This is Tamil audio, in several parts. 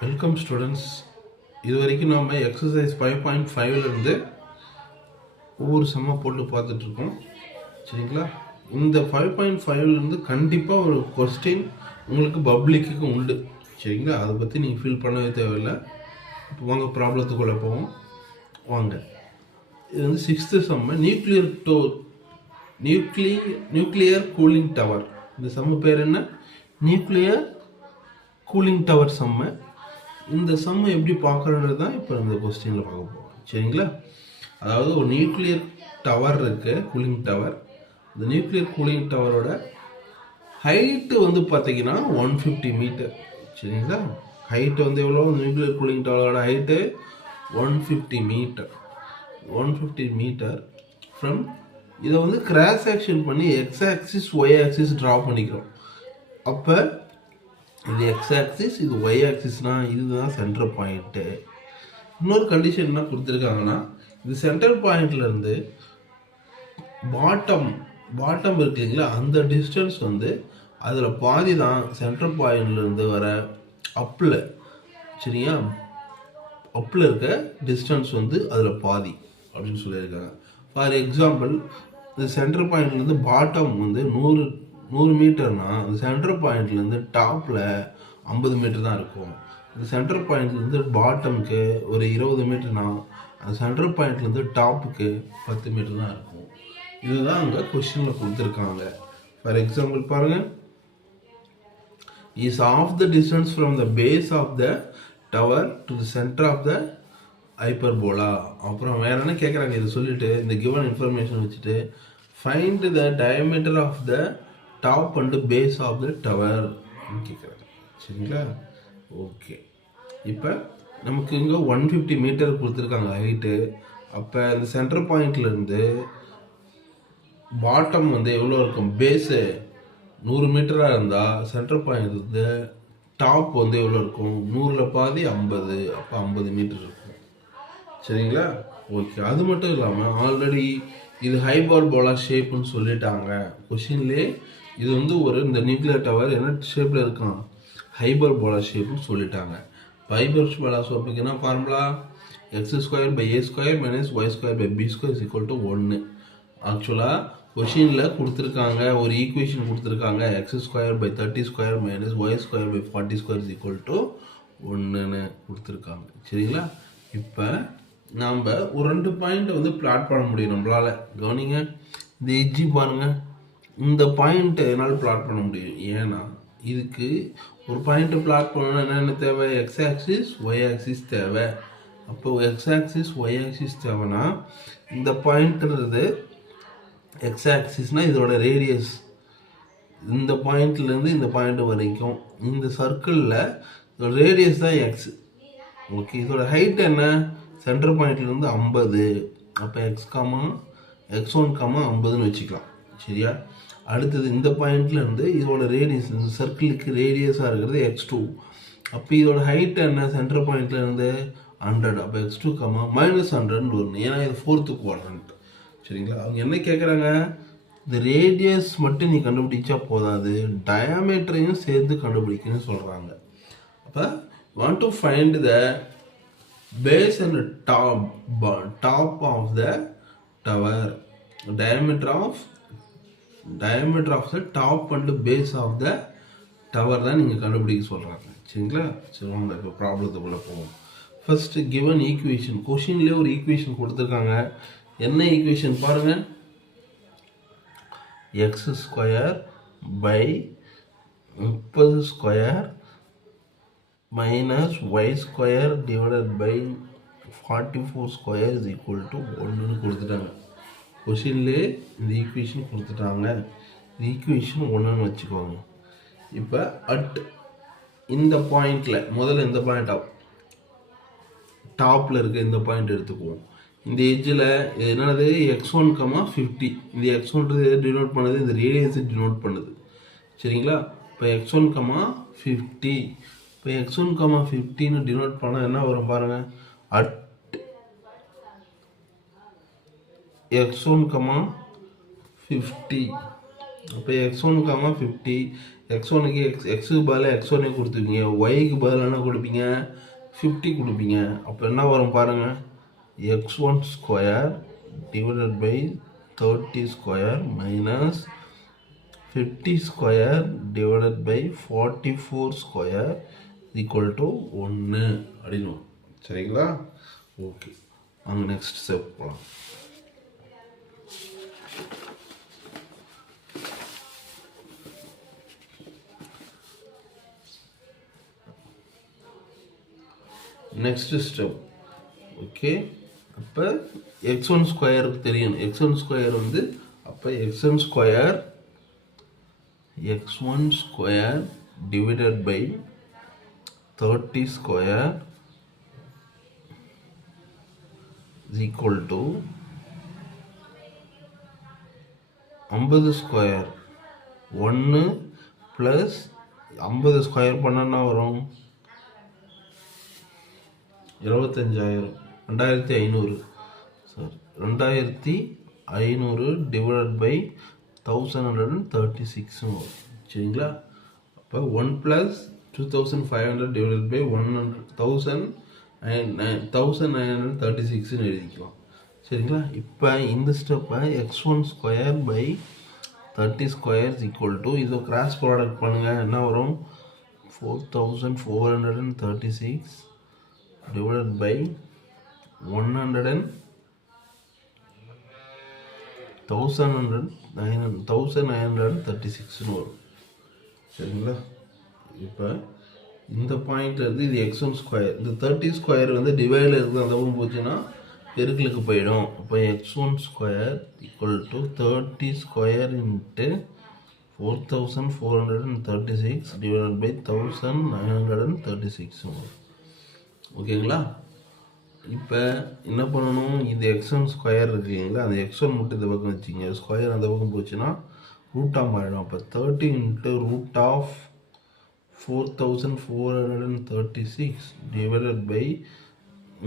Welcome students. இது வரைக்கும் நாம் எக்ஸசைஸ் 5.5லேருந்து ஒவ்வொரு செம்மை போட்டு பார்த்துட்ருக்கோம். சரிங்களா? இந்த 5.5லேருந்து கண்டிப்பாக ஒரு கொஸ்டின் உங்களுக்கு பப்ளிக்கு உண்டு. சரிங்களா? அதை பற்றி நீங்கள் ஃபீல் பண்ணவே தேவையில்லை. இப்போ வாங்க ப்ராப்ளத்துக்குள்ளே போவோம். வாங்க. இது வந்து 6th sem, nuclear cooling tower. இந்த செம்மு பேர் என்ன? Nuclear cooling tower sem. இந்த சம்மை எப்படி பார்க்குறது தான் இப்போ இந்த கொஸ்டினில் பார்க்க போகிறோம். சரிங்களா? அதாவது ஒரு நியூக்ளியர் டவர் இருக்குது, கூலிங் டவர். இந்த நியூக்ளியர் கூலிங் டவரோட ஹைட்டு வந்து பார்த்தீங்கன்னா 150 மீட்டர். சரிங்களா? ஹைட்டு வந்து எவ்வளோ? நியூக்ளியர் கூலிங் டவரோட ஹைட்டு 150 மீட்டர். 150 மீட்டர் ஃப்ரம் இதை வந்து கிராஸ் ஆக்ஷன் பண்ணி x axis y axis draw பண்ணிக்கிறோம். அப்போ இது எக்ஸ் ஆக்சிஸ், இது ஒய் ஆக்சிஸ்னால் இதுதான் சென்டர் பாயிண்ட்டு. இன்னொரு கண்டிஷன் என்ன கொடுத்துருக்காங்கன்னா, இது சென்டர் பாயிண்ட்லேருந்து பாட்டம் இருக்கு இல்லைங்களா, அந்த டிஸ்டன்ஸ் வந்து அதில் பாதி தான் சென்டர் பாயிண்ட்லேருந்து வர அப்பில். சரியா? அப்பில் இருக்க டிஸ்டன்ஸ் வந்து அதில் பாதி அப்படின்னு சொல்லியிருக்காங்க. ஃபார் எக்ஸாம்பிள், இந்த சென்டர் பாயிண்ட்லேருந்து பாட்டம் வந்து 100 மீட்டர்னா அந்த சென்டர் பாயிண்ட்லேருந்து டாப்பில் 50 மீட்டர் தான் இருக்கும். அந்த சென்டர் பாயிண்ட்லேருந்து பாட்டமுக்கு ஒரு 20 மீட்டர்னா அந்த சென்டர் பாயிண்ட்லேருந்து டாப்புக்கு 10 மீட்டர் தான் இருக்கும். இதுதான் அங்கே கொஸ்டினில் கொடுத்துருக்காங்க. ஃபார் எக்ஸாம்பிள் பாருங்கள், is of the distance from the base of the tower to the centre of the hyperbola. அப்புறம் வேற என்ன கேட்குறாங்க, இதை சொல்லிட்டு இந்த கிவன் இன்ஃபர்மேஷன் வச்சுட்டு find the diameter of the top and base of the tower கேட்குறாங்க. சரிங்களா? ஓகே. இப்போ நமக்கு இங்கே 150 மீட்டர் கொடுத்துருக்காங்க ஹைட்டு. அப்போ இந்த சென்டர் பாயிண்ட்லேருந்து பாட்டம் வந்து எவ்வளோ இருக்கும்? பேஸு 100 மீட்டராக இருந்தால் சென்டர் பாயிண்ட்லேருந்து டாப் வந்து எவ்வளோ இருக்கும்? 100ல் பாதி 50, அப்போ 50 மீட்டர் இருக்கும். சரிங்களா? ஓகே. அது மட்டும் இல்லாமல் ஆல்ரெடி இது ஹைபர்போலா ஷேப்புன்னு சொல்லிட்டாங்க கொஷின்லேயே. இது வந்து இந்த நியூக்ளியர் டவர் என்ன ஷேப்பில் இருக்கான்? ஹைபர்போலா ஷேப்னு சொல்லிட்டாங்க. ஹைபர்போலா ஷேப்புக்கு என்ன ஃபார்முலா? x² - a² - b² = 1. ஆக்சுவலாக கொஷினில் கொடுத்துருக்காங்க, ஒரு ஈக்குவேஷன் கொடுத்துருக்காங்க, x² / 30² - y² / 40² = 1ன்னு கொடுத்துருக்காங்க. சரிங்களா? இப்போ நாம் ஒரு 2 பாயிண்ட்டை வந்து பிளாட் பண்ண முடியும் நம்மளால். கவனிங்க, இந்த எட்ஜி பாருங்கள். இந்த பாயிண்ட்டை என்னால் பிளாட் பண்ண முடியும். ஏன்னா இதுக்கு ஒரு பாயிண்ட்டை பிளாட் பண்ணணும்னா என்னென்ன தேவை? எக்ஸ் ஆக்சிஸ் ஒய் ஆக்சிஸ் தேவை. அப்போ எக்ஸ் ஆக்சிஸ் ஒய் ஆக்சிஸ் தேவைன்னா இந்த பாயிண்ட்ன்றது எக்ஸ் ஆக்சிஸ்னால் இதோட ரேடியஸ், இந்த பாயிண்ட்லேருந்து இந்த பாயிண்ட் வரைக்கும் இந்த சர்க்கிளில் இதோட ரேடியஸ் தான் எக்ஸ். ஓகே. இதோட ஹைட் என்ன? சென்டர் பாயிண்ட்லேருந்து 50. அப்போ x1, 50ன்னு வச்சுக்கலாம். சரியா? அடுத்தது இந்த பாயிண்ட்லேருந்து இதோட ரேடியஸ், இந்த சர்க்கிளுக்கு ரேடியஸாக இருக்கிறது x2. அப்போ இதோட ஹைட் என்ன? சென்டர் பாயிண்ட்லேருந்து 100. அப்போ x2, -100ன்னு வரும். ஏன்னா இது 4th குவாட்ரண்ட். சரிங்களா? அவங்க என்ன கேட்குறாங்க? இந்த ரேடியஸ் மட்டும் நீ கண்டுபிடிச்சா போதாது, டயாமீட்டரையும் சேர்த்து கண்டுபிடிக்கணும்னு சொல்கிறாங்க. அப்போ want to find the base and top of the tower, diameter of the top and base of the tower தான் நீங்கள் கண்டுபிடிக்க சொல்கிறாங்க. சரிங்களா? சரி, வாங்க இப்போ ப்ராப்ளத்துக்குள்ளே போவோம். ஃபர்ஸ்ட் கிவன் ஈக்குவேஷன், கொஷின்லேயே ஒரு ஈக்குவேஷன் கொடுத்துருக்காங்க. என்ன ஈக்குவேஷன் பாருங்கள்? x² / 30² - y² / 44² = 1ன்னு கொடுத்துட்டாங்க. கொஷின்லே இந்த ஈக்குவேஷன் கொடுத்துட்டாங்க. இந்த ஈக்குவேஷன் 1ன்னு வச்சுக்கோங்க. இப்போ இந்த பாயிண்டில் முதல்ல இந்த பாயிண்ட் டாப்பில் இருக்க இந்த பாயிண்ட் எடுத்துக்குவோம். இந்த எட்ஜில் என்னது? x1, 50. இந்த x1ன்றது எதை டினோட் பண்ணுது? இந்த ரேடியஸை டினோட் பண்ணுது. சரிங்களா? இப்போ x1, 50. இப்போ x1, 50ன்னு டினோட் பண்ணால் என்ன வரும் பாருங்கள்? x1, 50. அப்போ x1, 50 x1க்கு எக்ஸுக்கு பதிலாக x1 கொடுத்துருப்பீங்க, ஒய்க்கு பதிலாக என்ன கொடுப்பீங்க 50 கொடுப்பீங்க. அப்போ என்ன வரும் பாருங்கள், x1 square divided by 30 square minus 50 square divided by 44 square equal to 1 அப்படின்னு. சரிங்களா? ஓகே, அங்கே நெக்ஸ்ட் ஸ்டெப் போகலாம். Next step. ஓகே, அப்போ x1 ஸ்கொயருக்கு தெரியும். x1 ஸ்கொயர் வந்து அப்போ x1 square divided by 30 square is equal to 50 square 1 plus 50 square பண்ணனா வரும் 25,000, 2500. சாரி, 2500 டிவைடட் பை 1136 வரும். சரிங்களா? அப்போ 1 ப்ளஸ் 2500 டிவைடட் பை 1936 எழுதிக்கலாம். சரிங்களா? இப்போ இந்த ஸ்டெப்பை x1 square by 30 square equal to இது கிராஸ் ப்ராடக்ட் பண்ணுங்கள், என்ன வரும் 4436 divided by 1936 வரும். சரிங்களா? இப்போ இந்த பாயிண்ட் இருந்து இது x1 ஸ்கொயர், இந்த 30 ஸ்கொயர் வந்து டிவைடில் இருக்குது, அந்த பக்கம் போச்சுன்னா பெருக்களுக்கு போயிடும். இப்போ x1 square equal to 30 square into 4436 divided by 1936 வரும். ஓகேங்களா? இப்போ என்ன பண்ணணும், இந்த x1 ஸ்கொயர் இருக்குங்களா, அந்த x1 மட்டும் இந்த பக்கம் வச்சுங்க, ஸ்கொயர் அந்த பக்கம் போச்சுன்னா ரூட்டாக மாறிடும். அப்போ 30 into root of 4436 divided by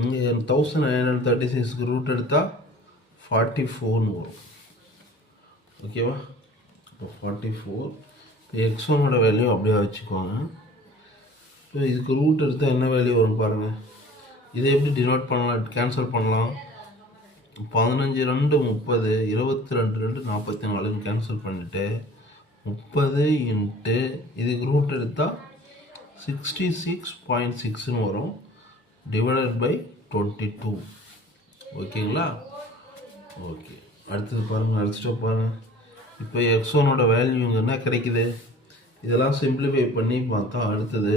இங்கே 1936க்கு ரூட் எடுத்தால் 44 வரும். ஓகேவா? இப்போ 44. இப்போ x1ஓட வேல்யூ அப்படியே வச்சுக்கோங்க. இப்போ இதுக்கு ரூட் எடுத்தால் என்ன வேல்யூ வரும் பாருங்கள். இதை எப்படி டினோட் பண்ணலாம், கேன்சல் பண்ணலாம். 15 2 30, 22 2 44 கேன்சல் பண்ணிவிட்டு 30 இன்ட்டு இதுக்கு ரூட் எடுத்தால் 66.6 வரும் டிவைடட் பை 22. ஓகேங்களா? ஓகே, அடுத்தது பாருங்கள், அடுத்த ஸ்டெப் பாருங்கள். இப்போ x1ஓட வேல்யூ என்ன கிடைக்குது, இதெல்லாம் சிம்பிளிஃபை பண்ணி பார்த்தா அடுத்தது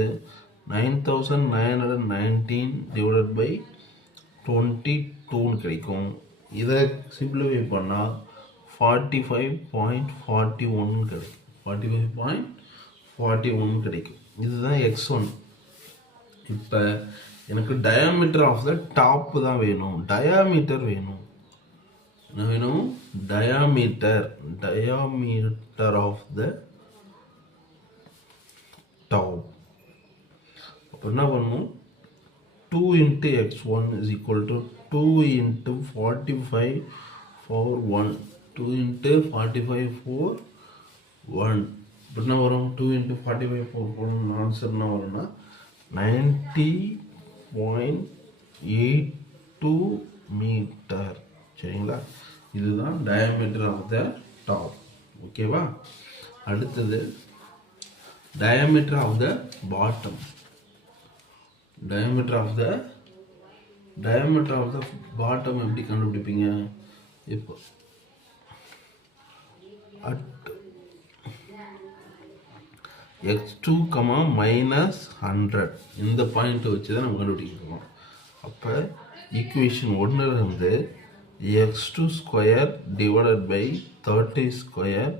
9919 டிவைடட் பை 22 கிடைக்கும். இதை சிம்பிளிஃபை பண்ணால் 45.41 கிடைக்கும். 45.41 கிடைக்கும். இதுதான் x1. இப்போ எனக்கு டயாமீட்டர் ஆஃப் த டாப் தான் வேணும். டயாமீட்டர் வேணும். என்ன வேணும்? Diameter of the top. அப்போ என்ன பண்ணணும், 2 into x1 is equal to 2 into 45 for 1. 2 into 45 for 1. இப்போ என்ன வரும், 2 இன்ட்டு 45 for 1 ஆன்சர் என்ன வரும்னா 90.82 மீட்டர். சரிங்களா? இதுதான் டயாமீட்டர் ஆஃப் த டாப். ஓகேவா? அடுத்தது diameter of the bottom. Diameter of the bottom எப்படி கண்டுபிடிப்பீங்க? இப்போ அட் x2, -100 இந்த பாயிண்ட் வச்சு தான் நம்ம கண்டுபிடிக்கிறோம். அப்போ ஈக்குவேஷன் 1லேருந்து x2 square divided by 30 square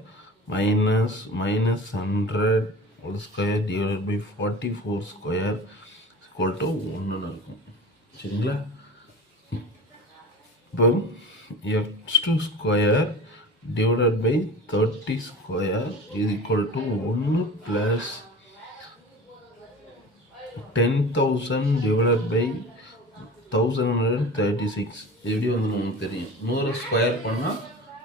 minus -100 ஒரு square divided by 44 square equal to 1 இருக்கும். சரிங்களா? இப்போ x2 square divided by 30 square is equal to 1 plus 10,000 divided by 1136. எப்படி வந்து நமக்கு தெரியும், 100 ஸ்கொயர் பண்ணால்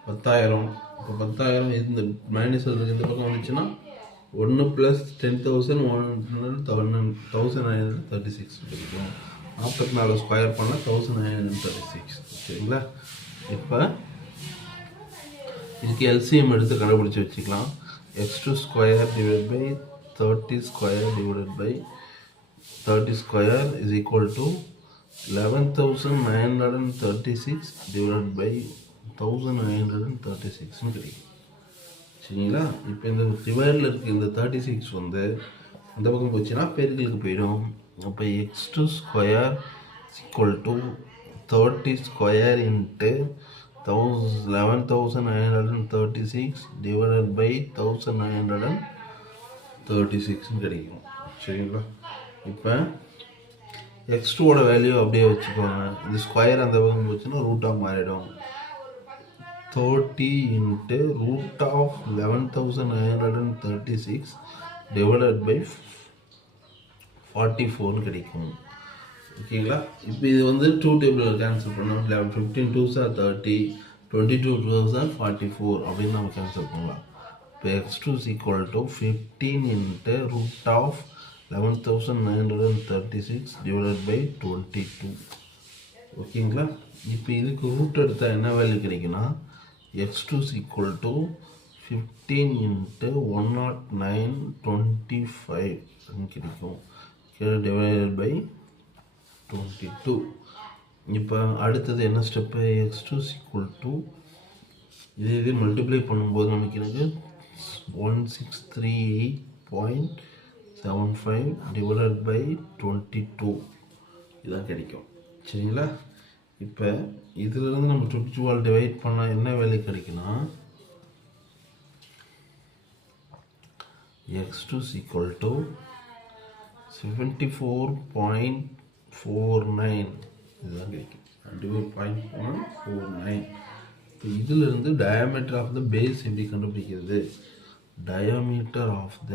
10,000. இப்போ 10,000 இந்த மைனஸ் இந்த பக்கம் வந்துச்சுன்னா 1 + 10,136 கிடைக்கும். 44 ஸ்கொயர் பண்ணால் 1936. சரிங்களா? இப்போ இதுக்கு எல்சிஎம் எடுத்து கண்டுபிடிச்சி வச்சுக்கலாம். x2 square divide by 30 square divide by 30 square is equal to 11,936 divide by 1936 கிடைக்கும். சரிங்களா? இப்போ இந்த டிவைடில் இருக்க இந்த 36 வந்து அந்த பக்கம் போச்சுன்னா பெருக்கலுக்கு போயிடும். அப்போ x2 square equal to 30 square into 11,936 divided by 1936 கிடைக்கும். சரிங்களா? இப்போ x2ஓட வேல்யூ அப்படியே வச்சுக்கோங்க. இது ஸ்கொயர் அந்த பக்கம் போச்சுன்னா ரூட்டாக மாறிடும். 30 into root of 11,936 divided by 44 கிடைக்கும். ஓகேங்களா? இப்போ இது வந்து 2 டேபிளில் கேன்சல் பண்ணோம். 15 2s are 30, 22 2s are 44 அப்படின்னு நம்ம கேன்சல் பண்ணலாம். இப்போ x2 is equal to 15 into root of 11,936 divided by 22. ஓகேங்களா? இப்போ இதுக்கு ரூட் எடுத்தால் என்ன வேல்யூ கிடைக்குன்னா x2 is equal to 15 into 109.25 கிடைக்கும். Divided by 22. இப்போ அடுத்தது என்ன step? x2 is equal to இது மல்டிப்ளை பண்ணும்போது நமக்கு எனக்கு 1638.75 டிவைடட் பை 22 இதான் கிடைக்கும். சரிங்களா? இப்போ இதிலிருந்து நம்ம 22ஆல் டிவைட் பண்ணால் என்ன வேல்யூ கிடைக்குன்னா x2 is equal to 74.49 இதுதான் கிடைக்கும். 74.49. இப்போ இதிலிருந்து டயாமீட்டர் ஆஃப் த பேஸ் எப்படி கண்டுபிடிக்கிறது? Diameter of the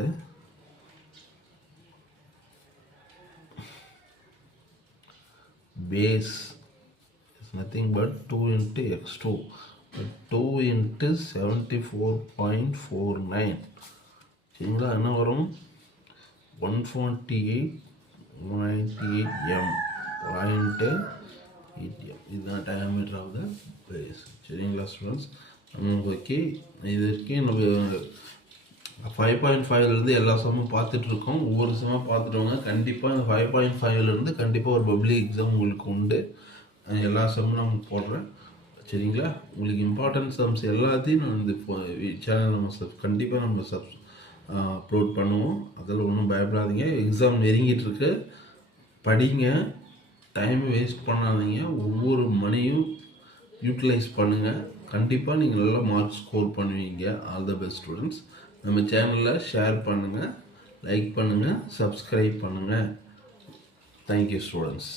base nothing but 2 into x2, but 2 into 74.49. சரிங்களா? என்ன வரும்? 148.98 m. இதுதான் டயாமீட்டர் ஆஃப் த பேஸ். சரிங்களா ஸ்டூடெண்ட்ஸ்? ஓகே, இதற்கு நம்ம 5.5லேருந்து எல்லா சம்மும் பார்த்துட்ருக்கோம். ஒவ்வொரு சம்மாக பார்த்துட்டோங்க. கண்டிப்பாக இந்த 5.5லேருந்து கண்டிப்பாக ஒரு பப்ளிக் எக்ஸாம் உங்களுக்கு உண்டு. எல்லா சம்மும் நான் போடுறேன். சரிங்களா? உங்களுக்கு இம்பார்ட்டன்ட் சம்ஸ் எல்லாத்தையும் நான் இந்த சேனல் நம்ம கண்டிப்பாக நம்ம அப்லோட் பண்ணுவோம். அதில் ஒன்றும் பயப்படாதீங்க. எக்ஸாம் நெருங்கிட்டு இருக்கு. படிங்க, டைம் வேஸ்ட் பண்ணாதீங்க. ஒவ்வொரு மணியும் யூட்டிலைஸ் பண்ணுங்கள். கண்டிப்பாக நீங்கள் நல்லா மார்க் ஸ்கோர் பண்ணுவீங்க. All the best students. நம்ம சேனலில் ஷேர் பண்ணுங்கள், லைக் பண்ணுங்கள், சப்ஸ்கிரைப் பண்ணுங்கள். Thank you students.